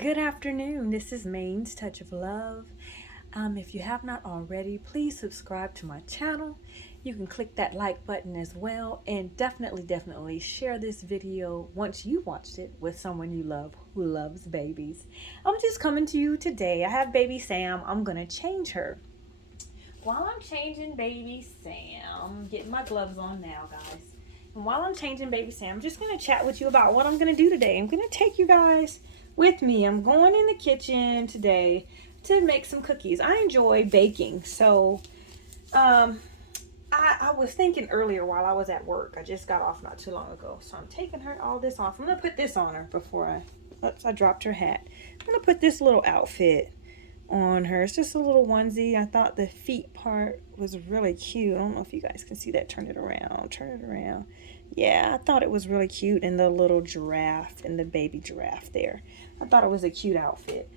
Good afternoon. This is Maine's Touch of Love. If you have not already, please subscribe to my channel. You can click that like button as well, and definitely share this video once you watched it with someone you love who loves babies. I'm just coming to you today. I have baby Sam. I'm gonna change her. While I'm changing baby Sam, getting my gloves on now, guys. And while I'm changing baby Sam, I'm just going to chat with you about what I'm going to do today. I'm going to take you guys with me. I'm going in the kitchen today to make some cookies. I enjoy baking. So, I was thinking earlier while I was at work. I just got off not too long ago. So I'm taking her all this off. I'm going to put this on her before I dropped her hat. I'm going to put this little outfit on her. It's just a little onesie. I thought the feet part was really cute. I don't know if you guys can see that. Turn it around. Yeah, I thought it was really cute. And the little giraffe and the baby giraffe there. I thought it was a cute outfit.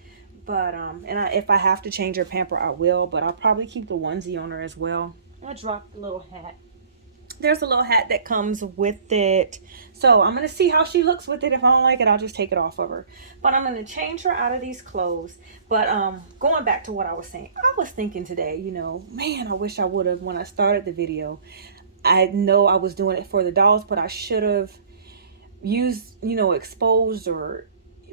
But if I have to change her pamper, I will, but I'll probably keep the onesie on her as well. I dropped the little hat. There's a little hat that comes with it. So I'm going to see how she looks with it. If I don't like it, I'll just take it off of her. But I'm going to change her out of these clothes. But going back to what I was saying, I was thinking today, man, I wish I would have when I started the video. I know I was doing it for the dolls, but I should have used, exposed or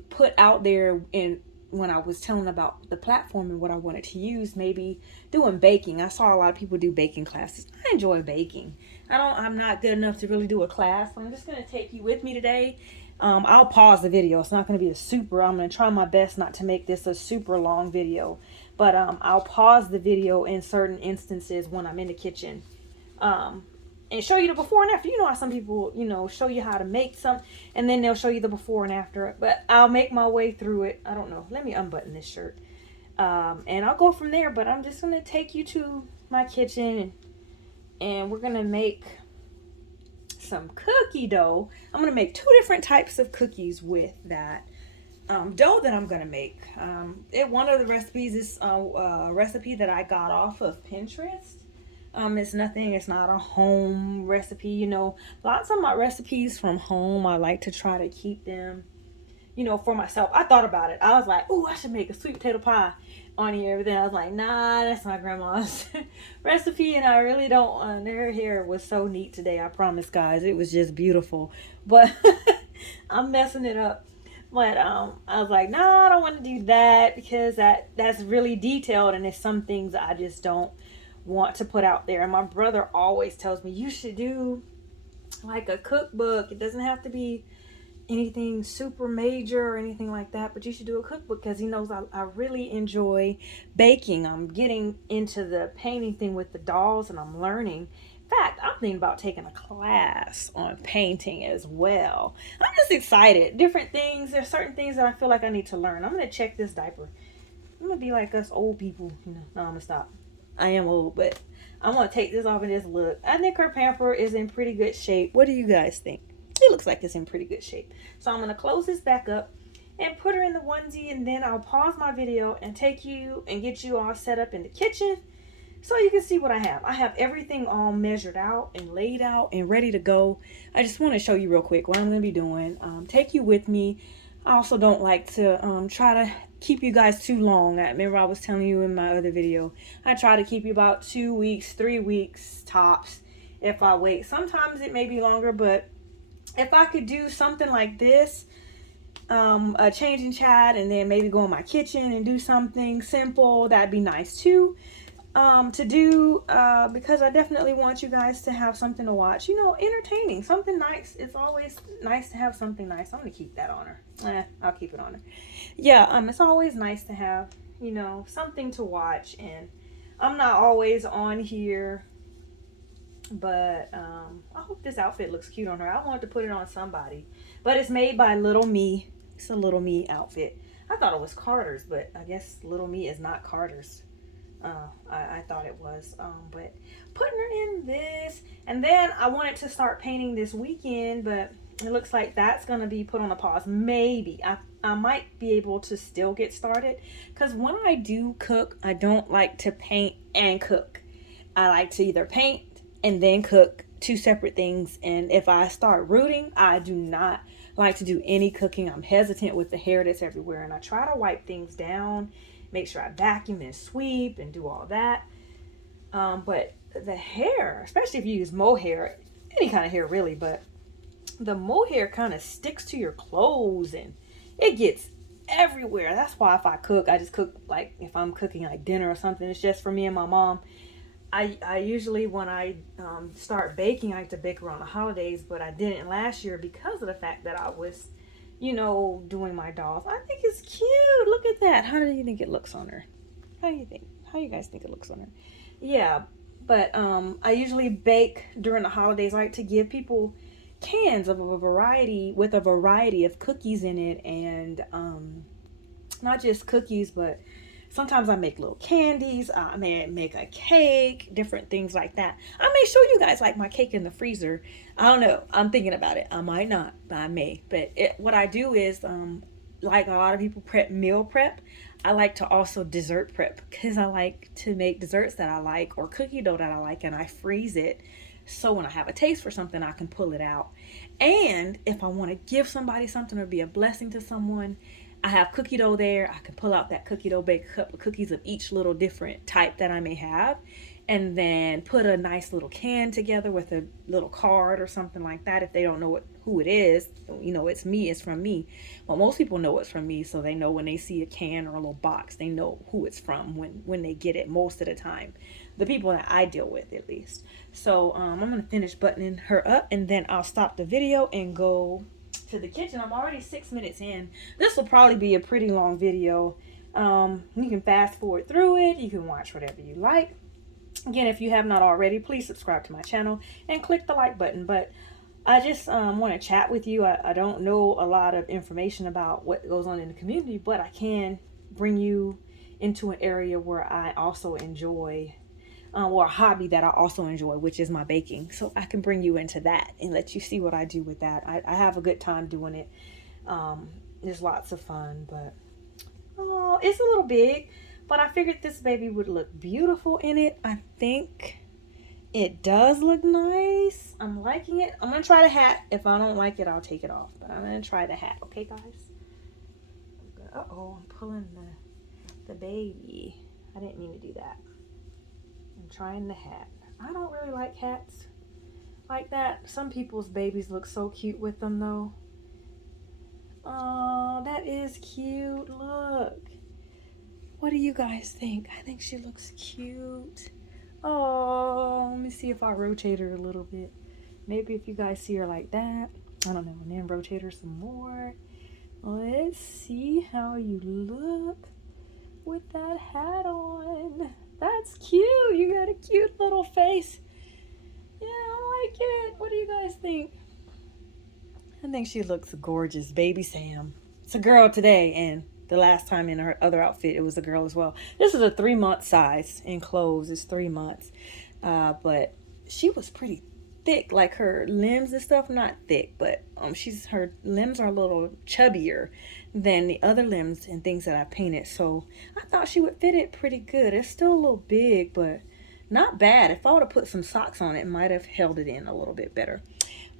put out there in when I was telling about the platform and what I wanted to use, maybe doing baking. I saw a lot of people do baking classes. I enjoy baking. I'm not good enough to really do a class. So I'm just going to take you with me today. I'll pause the video. It's not going to be I'm going to try my best not to make this a super long video. But I'll pause the video in certain instances when I'm in the kitchen. And show you the before and after. You know how some people, show you how to make some, and then they'll show you the before and after. But I'll make my way through it. I don't know. Let me unbutton this shirt. And I'll go from there. But I'm just going to take you to my kitchen, and we're going to make some cookie dough. I'm going to make 2 different types of cookies with that dough that I'm going to make. One of the recipes is a recipe that I got off of Pinterest. It's not a home recipe, lots of my recipes from home, I like to try to keep them, for myself. I thought about it. I was like, oh, I should make a sweet potato pie on here. But then I was like, nah, that's my grandma's recipe. And I really don't, their hair was so neat today. I promise, guys, it was just beautiful, but I'm messing it up. But I was like, nah, I don't want to do that because that's really detailed. And there's some things I just don't want to put out there. And my brother always tells me you should do like a cookbook. It doesn't have to be anything super major or anything like that, but you should do a cookbook because he knows I really enjoy baking. I'm getting into the painting thing with the dolls, and I'm learning. In fact, I'm thinking about taking a class on painting as well. I'm just excited. Different things. There's certain things that I feel like I need to learn. I'm going to check this diaper. I'm going to be like us old people. No, I'm going to stop. I am old, but I'm going to take this off and just look. I think her pamper is in pretty good shape. What do you guys think? It looks like it's in pretty good shape. So I'm going to close this back up and put her in the onesie, and then I'll pause my video and take you and get you all set up in the kitchen so you can see what I have. I have everything all measured out and laid out and ready to go. I just want to show you real quick what I'm going to be doing. Take you with me. I also don't like to try to keep you guys too long. I remember I was telling you in my other video, I try to keep you about 2 weeks, 3 weeks tops if I wait. Sometimes it may be longer, but if I could do something like this, a change in chat, and then maybe go in my kitchen and do something simple, that'd be nice too. To do because I definitely want you guys to have something to watch, entertaining, something nice. It's always nice to have something nice. I'm gonna keep that on her. I'll keep it on her. Yeah, it's always nice to have, something to watch. And I'm not always on here, but I hope this outfit looks cute on her. I wanted to put it on somebody, but it's made by Little Me. It's a Little Me outfit. I thought it was Carter's, but I guess Little Me is not Carter's. I thought it was, but putting her in this, and then I wanted to start painting this weekend, but it looks like that's going to be put on a pause. Maybe I might be able to still get started, because when I do cook, I don't like to paint and cook. I like to either paint and then cook, 2 separate things. And if I start rooting, I do not like to do any cooking. I'm hesitant with the hair that's everywhere, and I try to wipe things down, make sure I vacuum and sweep and do all that. But the hair, especially if you use mohair, any kind of hair really, but the mohair kind of sticks to your clothes and it gets everywhere. That's why if I cook, I just cook, like if I'm cooking like dinner or something, it's just for me and my mom. I usually, when I start baking, I like to bake around the holidays, but I didn't last year because of the fact that I was, doing my dolls. I think it's cute. Look at that. How do you think it looks on her? How do you think? How do you guys think it looks on her? Yeah, but I usually bake during the holidays. I like to give people cans of a variety of cookies in it, and not just cookies, but sometimes I make little candies. I may make a cake, different things like that. I may show you guys like my cake in the freezer. I don't know. I'm thinking about it. I might not, but I may. But what I do is, like a lot of people meal prep, I like to also dessert prep because I like to make desserts that I like or cookie dough that I like, and I freeze it. So when I have a taste for something, I can pull it out. And if I want to give somebody something or be a blessing to someone, I have cookie dough there. I can pull out that cookie dough, bake a couple of cookies of each little different type that I may have, and then put a nice little can together with a little card or something like that. If they don't know who it is, it's me, it's from me. Well, most people know it's from me, so they know when they see a can or a little box, they know who it's from when they get it most of the time. The people that I deal with, at least. So I'm going to finish buttoning her up, and then I'll stop the video and go to the kitchen. I'm already 6 minutes in. This will probably be a pretty long video. You can fast forward through it. You can watch whatever you like. Again, if you have not already, please subscribe to my channel and click the like button. But I just want to chat with you. I don't know a lot of information about what goes on in the community, but I can bring you into an area where I also enjoy, or a hobby that I also enjoy, which is my baking. So I can bring you into that and let you see what I do with that. I have a good time doing it. There's lots of fun, but it's a little big, but I figured this baby would look beautiful in it. I think it does look nice. I'm liking it. I'm going to try the hat. If I don't like it, I'll take it off, but I'm going to try the hat. Okay, guys? Uh-oh, I'm pulling the baby. I didn't mean to do that. I'm trying the hat. I don't really like hats like that. Some people's babies look so cute with them, though. Oh, that is cute. Look. What do you guys think? I think she looks cute. Oh, let me see if I rotate her a little bit. Maybe if you guys see her like that. I don't know. And then rotate her some more. Let's see how you look with that hat on. That's cute. You got a cute little face. Yeah, I like it. What do you guys think? I think she looks gorgeous. Baby Sam. It's a girl today, and the last time in her other outfit, it was a girl as well. This is a 3-month size in clothes. It's 3 months. But she was pretty thick. Like her limbs and stuff, not thick, but her limbs are a little chubbier than the other limbs and things that I painted. So I thought she would fit it pretty good. It's still a little big, but not bad. If I would have put some socks on it, might have held it in a little bit better.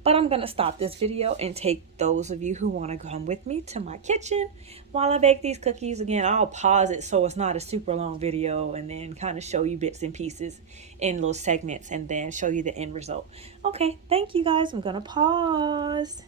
But I'm going to stop this video and take those of you who want to come with me to my kitchen while I bake these cookies. Again, I'll pause it so it's not a super long video, and then kind of show you bits and pieces in little segments and then show you the end result. Okay, thank you guys. I'm going to pause.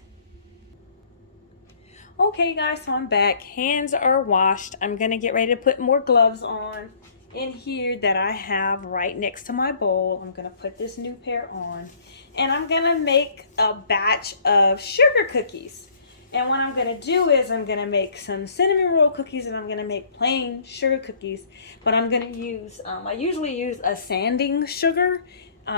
Okay guys, so I'm back. Hands are washed. I'm going to get ready to put more gloves on in here that I have right next to my bowl. I'm going to put this new pair on. And I'm going to make a batch of sugar cookies. And what I'm going to do is I'm going to make some cinnamon roll cookies, and I'm going to make plain sugar cookies. But I'm going to use, I usually use a sanding sugar, but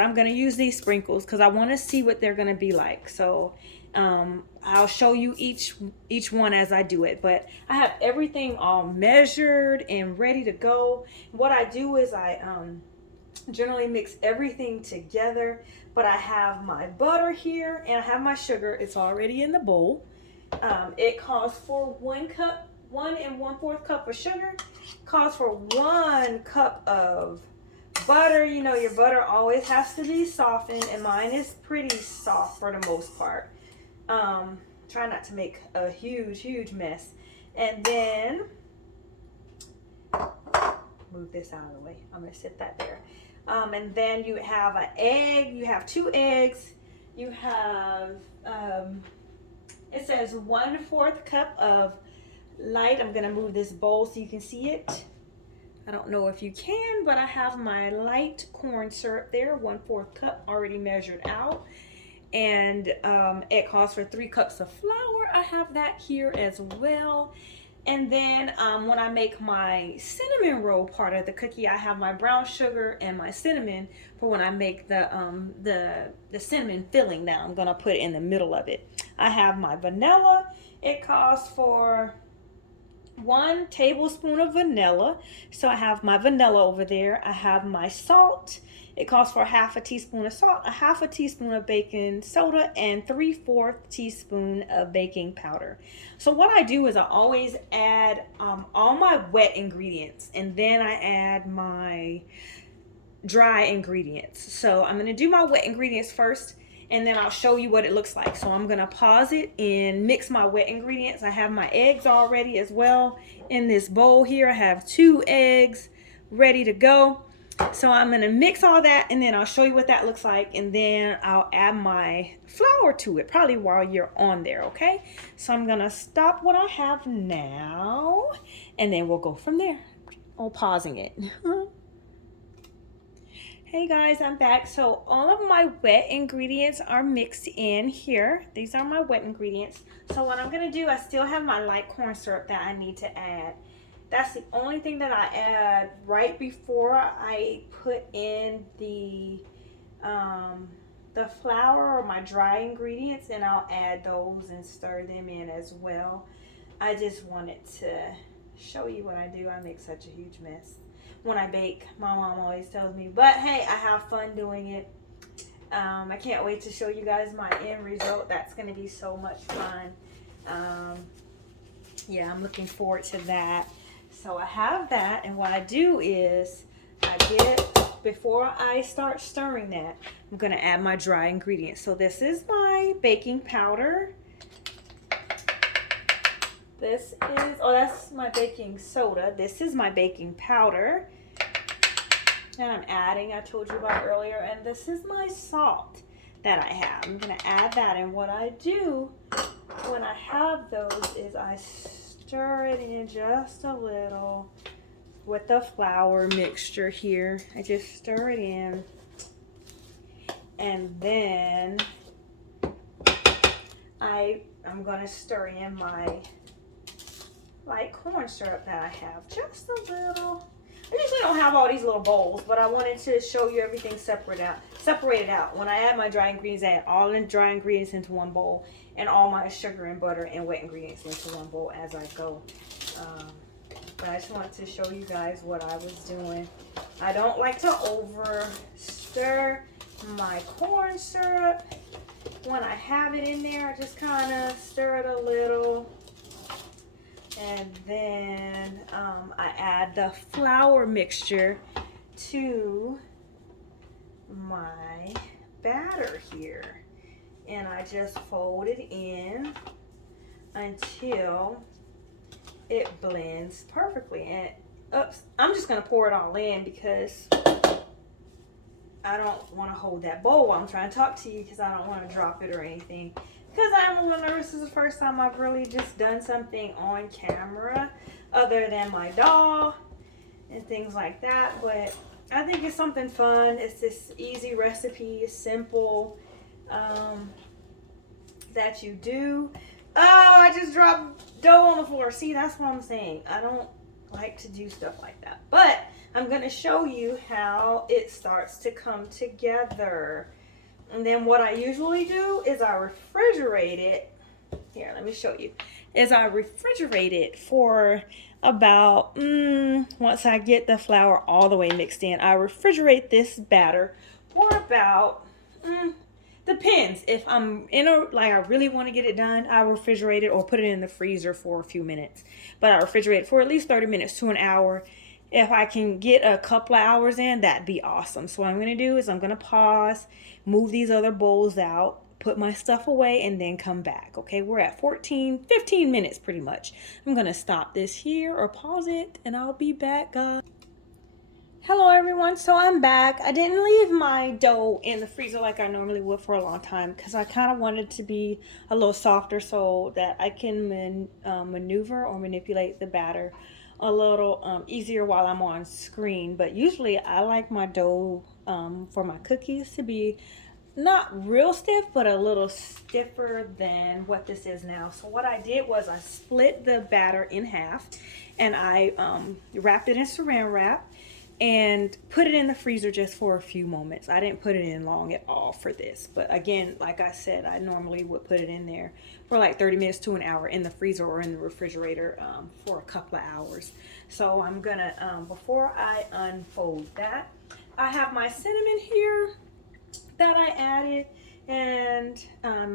I'm going to use these sprinkles because I want to see what they're going to be like. So I'll show you each one as I do it. But I have everything all measured and ready to go. What I do is I generally mix everything together, but I have my butter here and I have my sugar. It's already in the bowl. It calls for 1 1/4 cup of sugar, calls for 1 cup of butter. You know, your butter always has to be softened, and mine is pretty soft for the most part. Try not to make a huge mess. And then move this out of the way. I'm gonna sit that there. And then you have an egg. You have 2 eggs. You have it says 1/4 cup of light. I'm gonna move this bowl so you can see it. I don't know if you can, but I have my light corn syrup there, 1/4 cup already measured out. And it calls for 3 cups of flour. I have that here as well. And then when I make my cinnamon roll part of the cookie, I have my brown sugar and my cinnamon for when I make the cinnamon filling that I'm gonna put in the middle of it. I have my vanilla. It calls for 1 tablespoon of vanilla. So I have my vanilla over there. I have my salt. It calls for 1/2 teaspoon of salt, 1/2 teaspoon of baking soda, and 3/4 teaspoon of baking powder. So what I do is I always add all my wet ingredients, and then I add my dry ingredients. So I'm going to do my wet ingredients first, and then I'll show you what it looks like. So I'm going to pause it and mix my wet ingredients. I have my eggs already as well in this bowl here. I have 2 eggs ready to go. So I'm going to mix all that, and then I'll show you what that looks like, and then I'll add my flour to it probably while you're on there, okay? So I'm going to stop what I have now, and then we'll go from there. Oh, pausing it. Hey guys, I'm back. So all of my wet ingredients are mixed in here. These are my wet ingredients. So what I'm going to do, I still have my light corn syrup that I need to add. That's the only thing that I add right before I put in the flour or my dry ingredients, and I'll add those and stir them in as well. I just wanted to show you what I do. I make such a huge mess when I bake. My mom always tells me, but hey, I have fun doing it. I can't wait to show you guys my end result. That's going to be so much fun. Yeah, I'm looking forward to that. So I have that, and what I do is before I start stirring that, I'm going to add my dry ingredients. So this is my baking powder. This is, that's my baking soda. This is my baking powder. And I'm adding, I told you about earlier, and this is my salt that I have. I'm going to add that, and what I do when I have those is I stir it in just a little with the flour mixture here. I just stir it in, and then I'm going to stir in my light corn syrup that I have, just a little. I usually don't have all these little bowls, but I wanted to show you everything separated out. When I add my dry ingredients, I add all the dry ingredients into one bowl, and all my sugar and butter and wet ingredients into one bowl as I go. But I just wanted to show you guys what I was doing. I don't like to over stir my corn syrup. When I have it in there, I just kind of stir it a little. And then I add the flour mixture to my batter here. And I just fold it in until it blends perfectly. And I'm just going to pour it all in because I don't want to hold that bowl while I'm trying to talk to you, because I don't want to drop it or anything. Because I'm a little nervous. This is the first time I've really just done something on camera other than my doll and things like that. But I think it's something fun. It's this easy recipe. It's simple that you do. Oh, I just dropped dough on the floor. See, that's what I'm saying. I don't like to do stuff like that. But I'm going to show you how it starts to come together. And then what I usually do is I refrigerate it. Here, let me show you. Is I refrigerate it for about, once I get the flour all the way mixed in, I refrigerate this batter for about, depends. If I'm I really want to get it done, I refrigerate it or put it in the freezer for a few minutes. But I refrigerate it for at least 30 minutes to an hour. If I can get a couple of hours in, that'd be awesome. So what I'm going to do is I'm going to pause, move these other bowls out, put my stuff away, and then come back. Okay, we're at 15 minutes pretty much. I'm gonna stop this here or pause it, and I'll be back, guys. Hello everyone, so I'm back. I didn't leave my dough in the freezer like I normally would for a long time because I kind of wanted it to be a little softer so that I can maneuver or manipulate the batter a little easier while I'm on screen. But usually I like my dough for my cookies to be not real stiff, but a little stiffer than what this is now. So what I did was I split the batter in half, and I wrapped it in saran wrap and put it in the freezer just for a few moments. I didn't put it in long at all for this, but again, like I said, I normally would put it in there for like 30 minutes to an hour in the freezer or in the refrigerator for a couple of hours. So I'm gonna, before I unfold that, I have my cinnamon here that I added, and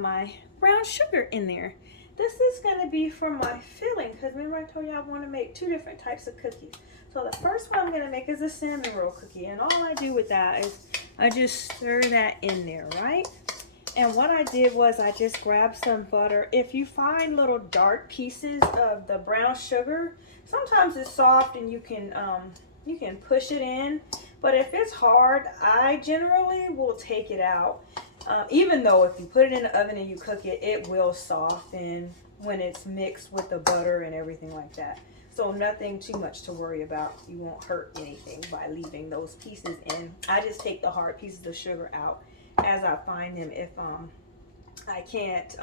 my brown sugar in there. This is gonna be for my filling, because remember I told you I want to make 2 different types of cookies. So the first one I'm gonna make is a cinnamon roll cookie, and all I do with that is I just stir that in there, right? And what I did was I just grabbed some butter. If you find little dark pieces of the brown sugar, sometimes it's soft and you can push it in. But if it's hard, I generally will take it out. Even though if you put it in the oven and you cook it, it will soften when it's mixed with the butter and everything like that. So nothing too much to worry about. You won't hurt anything by leaving those pieces in. I just take the hard pieces of sugar out as I find them if I can't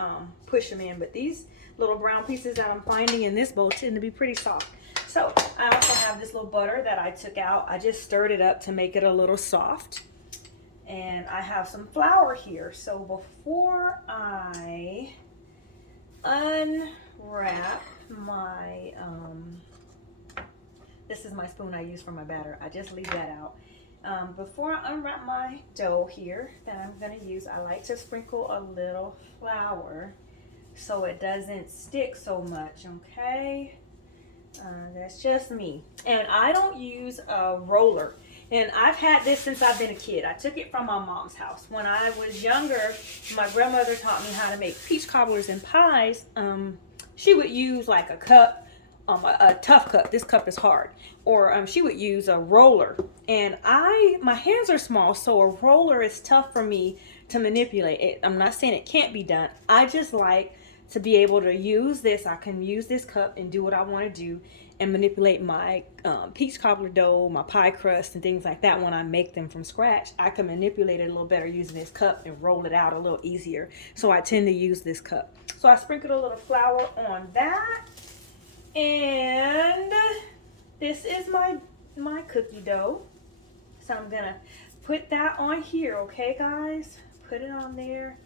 push them in. But these little brown pieces that I'm finding in this bowl tend to be pretty soft. So I also have this little butter that I took out. I just stirred it up to make it a little soft. And I have some flour here. So before I unwrap my, this is my spoon I use for my batter. I just leave that out. Before I unwrap my dough here that I'm going to use, I like to sprinkle a little flour so it doesn't stick so much, okay? That's just me. And I don't use a roller. And I've had this since I've been a kid. I took it from my mom's house. When I was younger, my grandmother taught me how to make peach cobblers and pies. She would use like a cup, a tough cup. This cup is hard. Or she would use a roller. And my hands are small, so a roller is tough for me to manipulate. I'm not saying it can't be done. I just like to be able to use this. I can use this cup and do what I want to do and manipulate my peach cobbler dough, my pie crust, and things like that. When I make them from scratch, I can manipulate it a little better using this cup and roll it out a little easier. So I tend to use this cup. So I sprinkled a little flour on that. And this is my cookie dough. So I'm going to put that on here, okay, guys? Put it on there.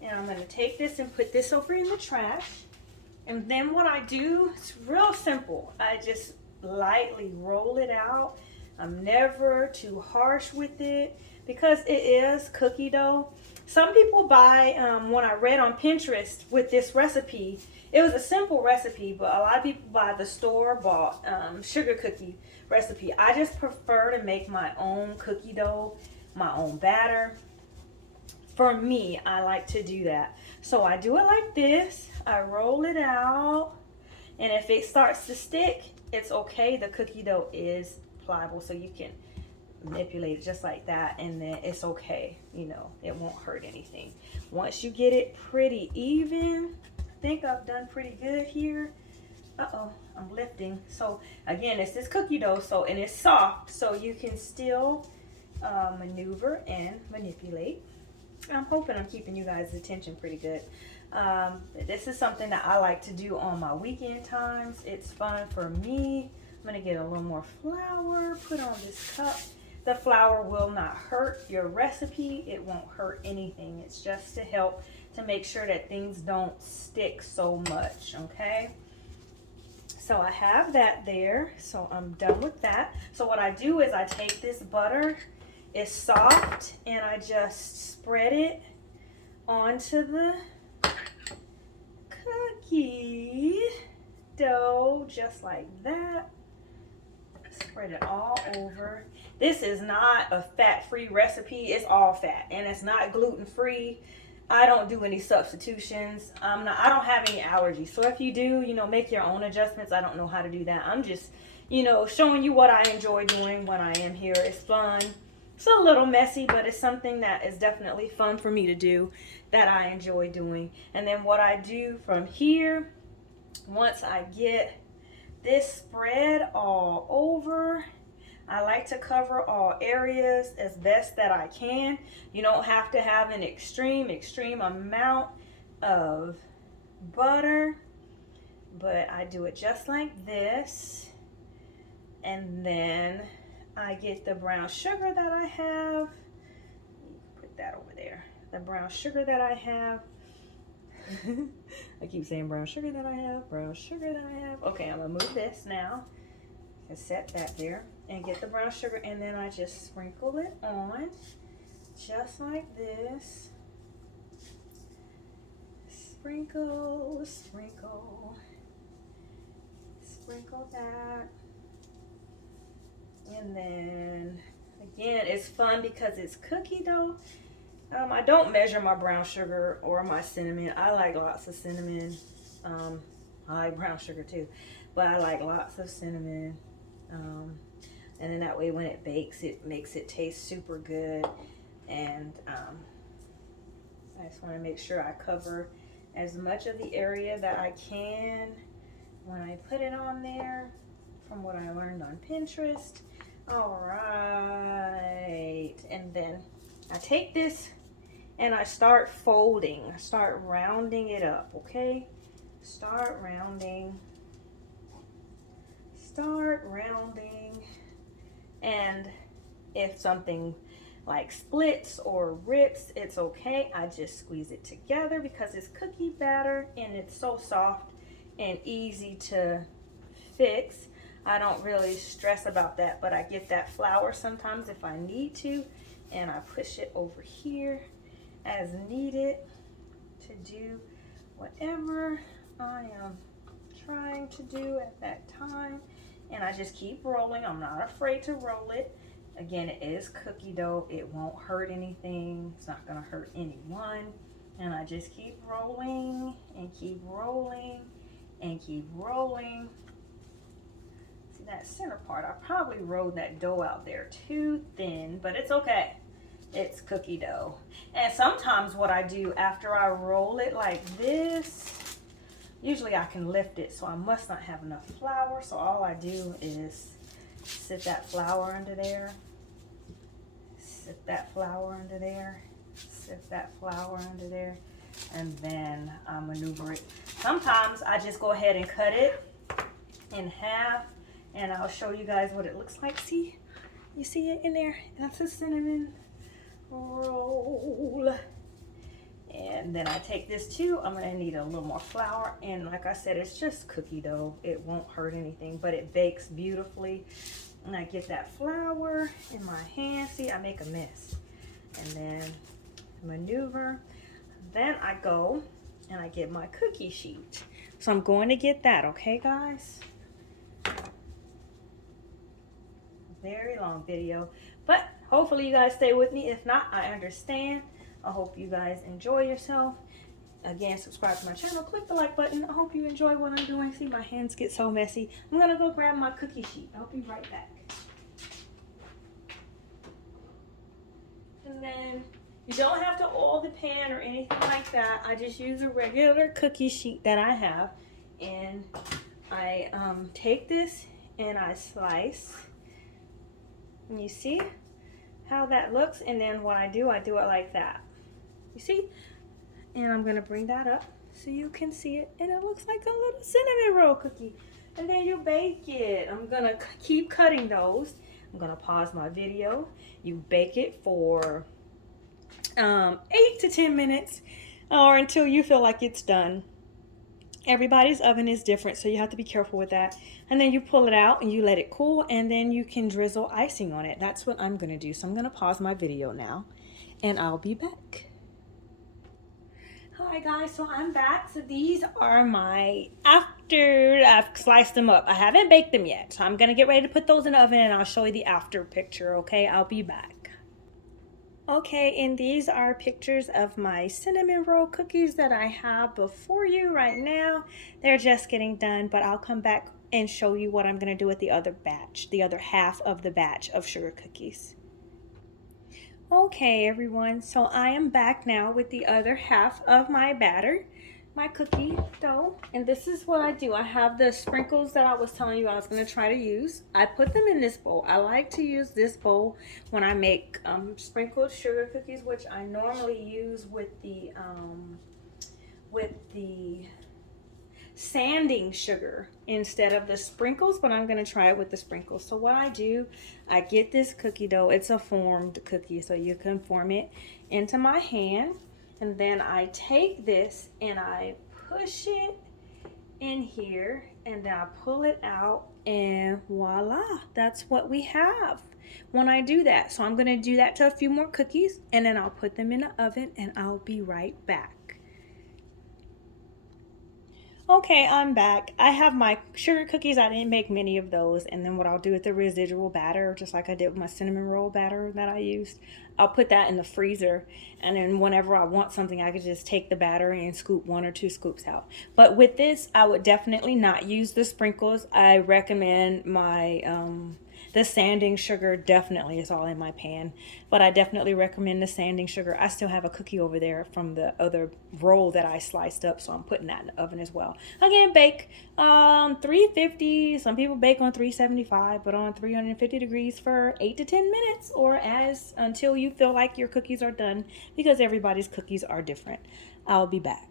And I'm going to take this and put this over in the trash. And then what I do, it's real simple. I just lightly roll it out. I'm never too harsh with it because it is cookie dough. Some people buy, when I read on Pinterest with this recipe, it was a simple recipe, but a lot of people buy the store-bought sugar cookie recipe. I just prefer to make my own cookie dough, my own batter. For me, I like to do that. So I do it like this. I roll it out. And if it starts to stick, it's okay. The cookie dough is pliable, so you can manipulate it just like that. And then it's okay. You know, it won't hurt anything. Once you get it pretty even, I think I've done pretty good here. Uh-oh, I'm lifting. So again, it's this cookie dough, and it's soft, so you can still maneuver and manipulate. I'm hoping I'm keeping you guys' attention pretty good. This is something that I like to do on my weekend times. It's fun for me. I'm going to get a little more flour, put on this cup. The flour will not hurt your recipe. It won't hurt anything. It's just to help to make sure that things don't stick so much, okay? So I have that there. So I'm done with that. So what I do is I take this butter. It's soft, and I just spread it onto the cookie dough just like that. Spread it all over. This is not a fat-free recipe. It's all fat, and it's not gluten-free. I don't do any substitutions. I don't have any allergies. So if you do, you know, make your own adjustments. I don't know how to do that. I'm just, you know, showing you what I enjoy doing when I am here. It's fun. It's a little messy, but it's something that is definitely fun for me to do, that I enjoy doing. And then what I do from here, once I get this spread all over, I like to cover all areas as best that I can. You don't have to have an extreme amount of butter, but I do it just like this. And then I get the brown sugar that I have. Put that over there. The brown sugar that I have. I keep saying brown sugar that I have, brown sugar that I have. Okay, I'm gonna move this now and set that there and get the brown sugar, and then I just sprinkle it on just like this. Sprinkle, sprinkle, sprinkle that. And then again, it's fun because it's cookie dough. I don't measure my brown sugar or my cinnamon. I like lots of cinnamon. I like brown sugar too, but I like lots of cinnamon. And then that way when it bakes, it makes it taste super good. And I just want to make sure I cover as much of the area that I can when I put it on there, from what I learned on Pinterest. All right, and then I take this and I start folding. I start rounding it up, okay? Start rounding. Start rounding. And if something like splits or rips, it's okay. I just squeeze it together because it's cookie batter and it's so soft and easy to fix. I don't really stress about that, but I get that flour sometimes if I need to, and I push it over here as needed to do whatever I am trying to do at that time. And I just keep rolling. I'm not afraid to roll it. Again, it is cookie dough. It won't hurt anything. It's not gonna hurt anyone. And I just keep rolling and keep rolling and keep rolling. See that center part? I probably rolled that dough out there too thin, but it's okay. It's cookie dough. And sometimes what I do after I roll it like this, usually I can lift it, so I must not have enough flour. So all I do is sit that flour under there, sit that flour under there, sit that flour under there, and then I maneuver it. Sometimes I just go ahead and cut it in half, and I'll show you guys what it looks like. See? You see it in there? That's a cinnamon roll. And then I take this too. I'm gonna need a little more flour, and like I said, it's just cookie dough. It won't hurt anything, but it bakes beautifully. And I get that flour in my hand. See, I make a mess. And then maneuver. Then I go and I get my cookie sheet. So I'm going to get that, okay guys? Very long video, but hopefully you guys stay with me. If not, I understand. I hope you guys enjoy yourself. Again, subscribe to my channel, click the like button. I hope you enjoy what I'm doing. See, my hands get so messy. I'm gonna go grab my cookie sheet. I'll be right back. And then you don't have to oil the pan or anything like that. I just use a regular cookie sheet that I have, and I take this and I slice. And you see how that looks? And then what I do it like that. You see? And I'm gonna bring that up so you can see it, and it looks like a little cinnamon roll cookie. And then you bake it. I'm gonna keep cutting those. I'm gonna pause my video. You bake it for 8 to 10 minutes, or until you feel like it's done. Everybody's oven is different, so you have to be careful with that. And then you pull it out and you let it cool, and then you can drizzle icing on it. That's what I'm gonna do. So I'm gonna pause my video now, and I'll be back. Hi guys, so I'm back. So these are my after I've sliced them up. I haven't baked them yet, so I'm gonna get ready to put those in the oven, and I'll show you the after picture. Okay, I'll be back. Okay, and these are pictures of my cinnamon roll cookies that I have before you right now. They're just getting done, but I'll come back and show you what I'm going to do with the other batch, the other half of the batch of sugar cookies. Okay, everyone, so I am back now with the other half of my batter, my cookie dough, and this is what I do. I have the sprinkles that I was telling you I was going to try to use. I put them in this bowl. I like to use this bowl when I make sprinkled sugar cookies, which I normally use with the sanding sugar instead of the sprinkles, but I'm going to try it with the sprinkles. So what I do, I get this cookie dough. It's a formed cookie, so you can form it into my hand, and then I take this and I push it in here, and then I pull it out, and voila, that's what we have when I do that. So I'm going to do that to a few more cookies, and then I'll put them in the oven, and I'll be right back. Okay, I'm back. I have my sugar cookies. I didn't make many of those. And then what I'll do with the residual batter, just like I did with my cinnamon roll batter that I used, I'll put that in the freezer. And then whenever I want something, I could just take the batter and scoop 1 or 2 scoops out. But with this, I would definitely not use the sprinkles. I recommend my the sanding sugar. Definitely is all in my pan, but I definitely recommend the sanding sugar. I still have a cookie over there from the other roll that I sliced up, so I'm putting that in the oven as well. Again, bake 350. Some people bake on 375, but on 350 degrees for 8 to 10 minutes, or as until you feel like your cookies are done, because everybody's cookies are different. I'll be back.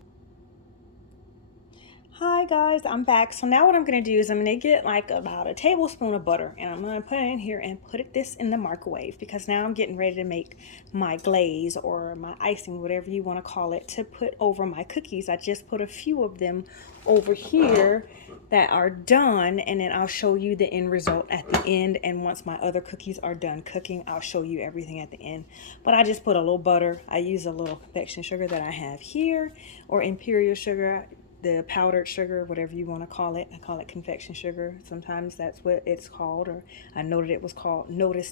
Hi guys, I'm back. So now what I'm going to do is I'm going to get like about a tablespoon of butter, and I'm going to put it in here and put this in the microwave, because now I'm getting ready to make my glaze or my icing, whatever you want to call it, to put over my cookies. I just put a few of them over here that are done, and then I'll show you the end result at the end. And once my other cookies are done cooking, I'll show you everything at the end. But I just put a little butter. I use a little confection sugar that I have here, or imperial sugar, the powdered sugar, whatever you want to call it. I call it confection sugar. Sometimes that's what it's called, or I noticed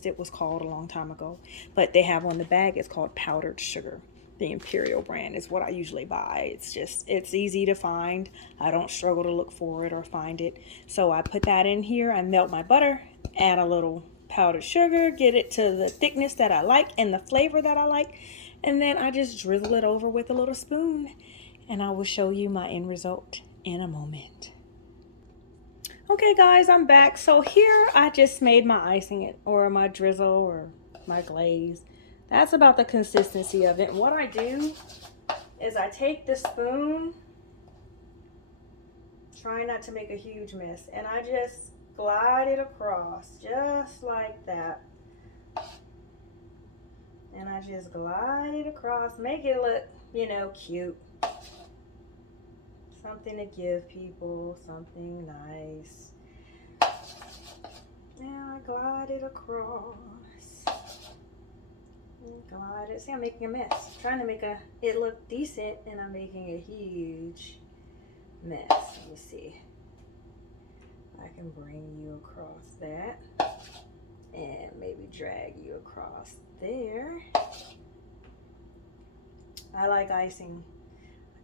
it was called a long time ago. But they have on the bag, it's called powdered sugar. The Imperial brand is what I usually buy. It's easy to find. I don't struggle to look for it or find it. So I put that in here. I melt my butter, add a little powdered sugar, get it to the thickness that I like and the flavor that I like, and then I just drizzle it over with a little spoon, and I will show you my end result in a moment. Okay guys, I'm back. So here I just made my icing, or my drizzle, or my glaze. That's about the consistency of it. What I do is I take the spoon, try not to make a huge mess, and I just glide it across just like that. And I just glide it across, make it look, cute. Something to give people, something nice. Now I glide it across. Glide it. See, I'm making a mess. I'm trying to make it look decent, and I'm making a huge mess. Let me see. I can bring you across that, and maybe drag you across there. I like icing.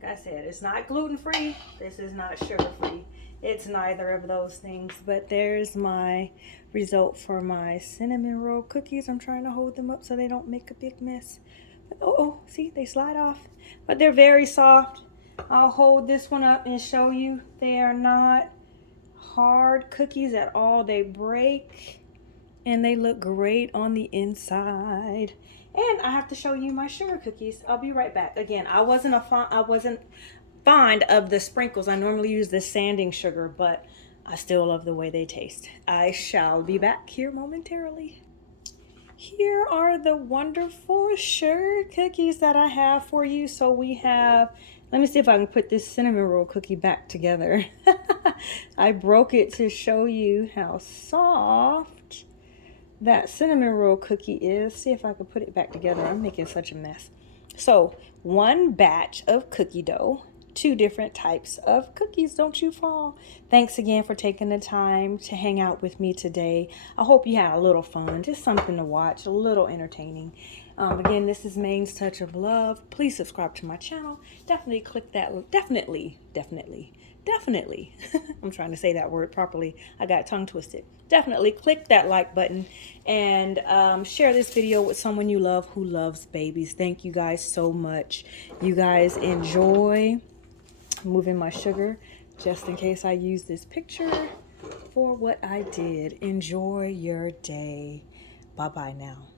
Like I said, it's not gluten-free. This is not sugar-free. It's neither of those things. But there's my result for my cinnamon roll cookies. I'm trying to hold them up so they don't make a big mess. But, oh, see, they slide off. But they're very soft. I'll hold this one up and show you. They are not hard cookies at all. They break, and they look great on the inside. And I have to show you my sugar cookies. I'll be right back. Again, I wasn't fond of the sprinkles. I normally use the sanding sugar, but I still love the way they taste. I shall be back here momentarily. Here are the wonderful sugar cookies that I have for you. So we have, let me see if I can put this cinnamon roll cookie back together. I broke it to show you how soft that cinnamon roll cookie is. See if I can put it back together. I'm making such a mess. So 1 batch of cookie dough 2 different types of cookies. Don't you fall? Thanks again for taking the time to hang out with me today. I hope you had a little fun, just something to watch, a little entertaining. Again, this is Maine's Touch of Love. Please subscribe to my channel. Definitely click that. Definitely. I'm trying to say that word properly. I got tongue twisted. Definitely click that like button and share this video with someone you love who loves babies. Thank you guys so much. You guys enjoy. Moving my sugar just in case I use this picture for what I did. Enjoy your day. Bye-bye now.